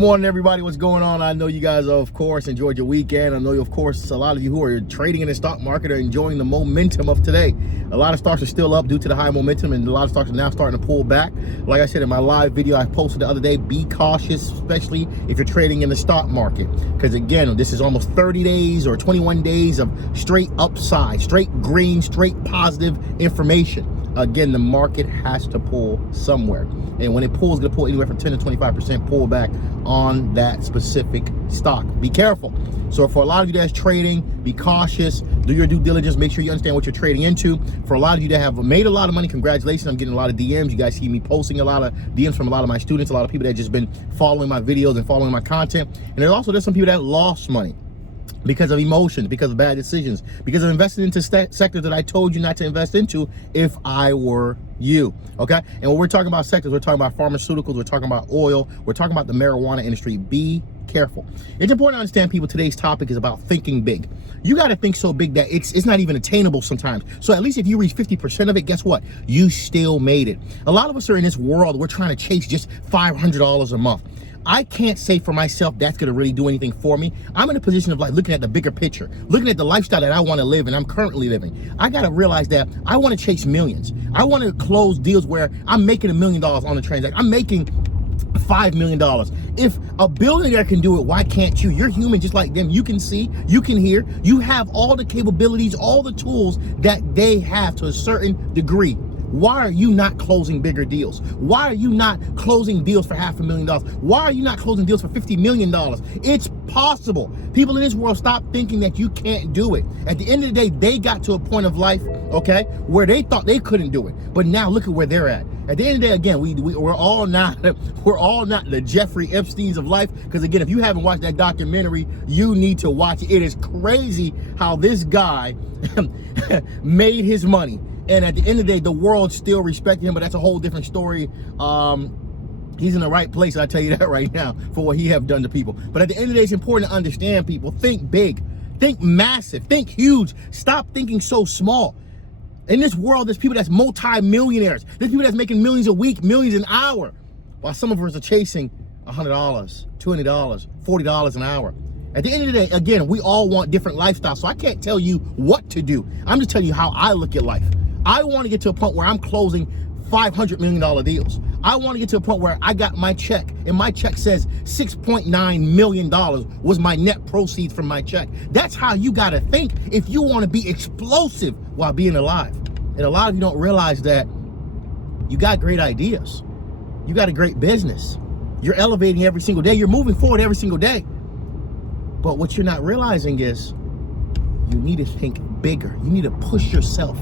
morning, everybody. What's going on? I know you guys, of course, enjoyed your weekend. I know, of course, a lot of you who are trading in the stock market are enjoying the momentum of today. A lot of stocks are still up due to the high momentum, and a lot of stocks are now starting to pull back. Like I said in my live video I posted the other day, be cautious, especially if you're trading in the stock market. Because, again, this is almost 30 days or 21 days of straight upside, straight green, straight positive information. Again, the market has to pull somewhere. And when it pulls, it's going to pull anywhere from 10 to 25% pullback on that specific stock. Be careful. So for a lot of you that's trading, be cautious, do your due diligence, make sure you understand what you're trading into. For a lot of you that have made a lot of money, congratulations. I'm getting a lot of DMs. You guys see me posting a lot of DMs from a lot of my students, a lot of people that have just been following my videos and following my content. And there's some people that lost money because of emotions, because of bad decisions, because of investing into sectors that I told you not to invest into if I were you, okay? And when we're talking about sectors, we're talking about pharmaceuticals, we're talking about oil, we're talking about the marijuana industry. Be careful. It's important to understand, people, today's topic is about thinking big. You got to think so big that it's not even attainable sometimes. So at least if you reach 50% of it, guess what? You still made it. A lot of us are in this world, we're trying to chase just $500 a month. I can't say for myself that's going to really do anything for me. I'm in a position of like looking at the bigger picture, looking at the lifestyle that I want to live and I'm currently living. I got to realize that I want to chase millions. I want to close deals where I'm making $1 million on a transaction. I'm making $5 million. If a billionaire can do it, why can't you? You're human just like them. You can see, you can hear, you have all the capabilities, all the tools that they have to a certain degree. Why are you not closing bigger deals? Why are you not closing deals for $500,000? Why are you not closing deals for $50 million? It's possible. People in this world, stop thinking that you can't do it. At the end of the day, they got to a point of life, okay, where they thought they couldn't do it. But now look at where they're at. At the end of the day, again, we're all not the Jeffrey Epsteins of life. Because again, if you haven't watched that documentary, you need to watch it. It is crazy how this guy made his money. And at the end of the day, the world still respected him, but that's a whole different story. He's in the right place, I tell you that right now, for what he have done to people. But at the end of the day, it's important to understand, people, think big, think massive, think huge. Stop thinking so small. In this world, there's people that's multi-millionaires. There's people that's making millions a week, millions an hour, while some of us are chasing $100, $20, $40 an hour. At the end of the day, again, we all want different lifestyles, so I can't tell you what to do. I'm just telling you how I look at life. I want to get to a point where I'm closing $500 million deals. I want to get to a point where I got my check, and my check says $6.9 million was my net proceeds from my check. That's how you got to think if you want to be explosive while being alive. And a lot of you don't realize that you got great ideas. You got a great business. You're elevating every single day. You're moving forward every single day. But what you're not realizing is you need to think bigger. You need to push yourself.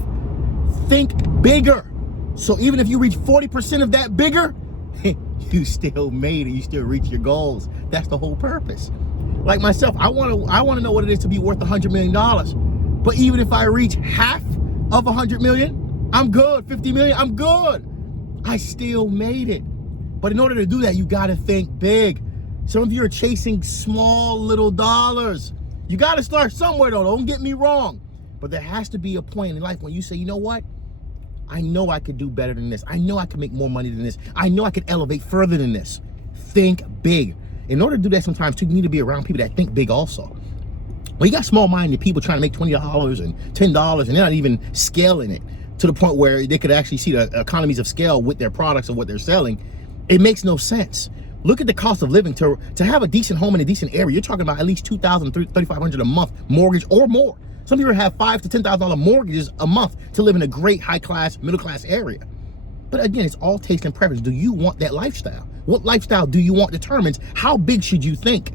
Think bigger. So even if you reach 40% of that bigger, you still made it. You still reach your goals. That's the whole purpose. Like myself, I want to know what it is to be worth $100 million. But even if I reach half of $100 million, I'm good. 50 million, I'm good. I still made it. But in order to do that, you got to think big. Some of you are chasing small little dollars. You got to start somewhere, though. Don't get me wrong. But there has to be a point in life when you say, you know what? I know I could do better than this. I know I can make more money than this. I know I can elevate further than this. Think big. In order to do that, sometimes too, you need to be around people that think big also. Well, you got small-minded people trying to make $20 and $10, and they're not even scaling it to the point where they could actually see the economies of scale with their products or what they're selling. It makes no sense. Look at the cost of living. To have a decent home in a decent area, you're talking about at least $2,000, $3,500 a month mortgage or more. Some people have $5,000 to $10,000 mortgages a month to live in a great high-class, middle-class area. But again, it's all taste and preference. Do you want that lifestyle? What lifestyle do you want determines how big should you think.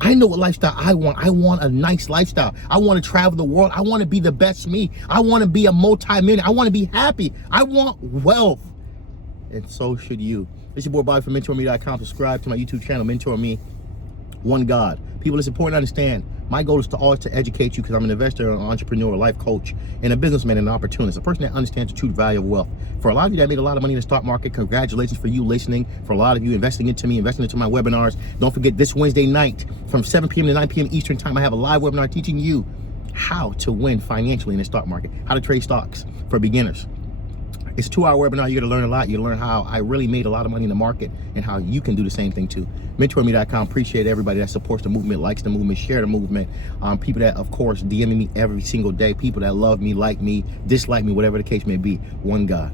I know what lifestyle I want. I want a nice lifestyle. I want to travel the world. I want to be the best me. I want to be a multi-millionaire. I want to be happy. I want wealth. And so should you. This is your boy Bobby from Mentourme.com. Subscribe to my YouTube channel, Mentor Me. One God. People, it's important to understand. My goal is to always to educate you because I'm an investor, an entrepreneur, a life coach, and a businessman and an opportunist, a person that understands the true value of wealth. For a lot of you that made a lot of money in the stock market, congratulations for you listening. For a lot of you investing into me, investing into my webinars. Don't forget this Wednesday night from 7 p.m. to 9 p.m. Eastern time, I have a live webinar teaching you how to win financially in the stock market, how to trade stocks for beginners. It's a 2-hour webinar. You're gonna learn a lot. You're gonna learn how I really made a lot of money in the market and how you can do the same thing too. Mentourme.com. Appreciate everybody that supports the movement, likes the movement, share the movement. People that, of course, DM me every single day. People that love me, like me, dislike me, whatever the case may be. One God.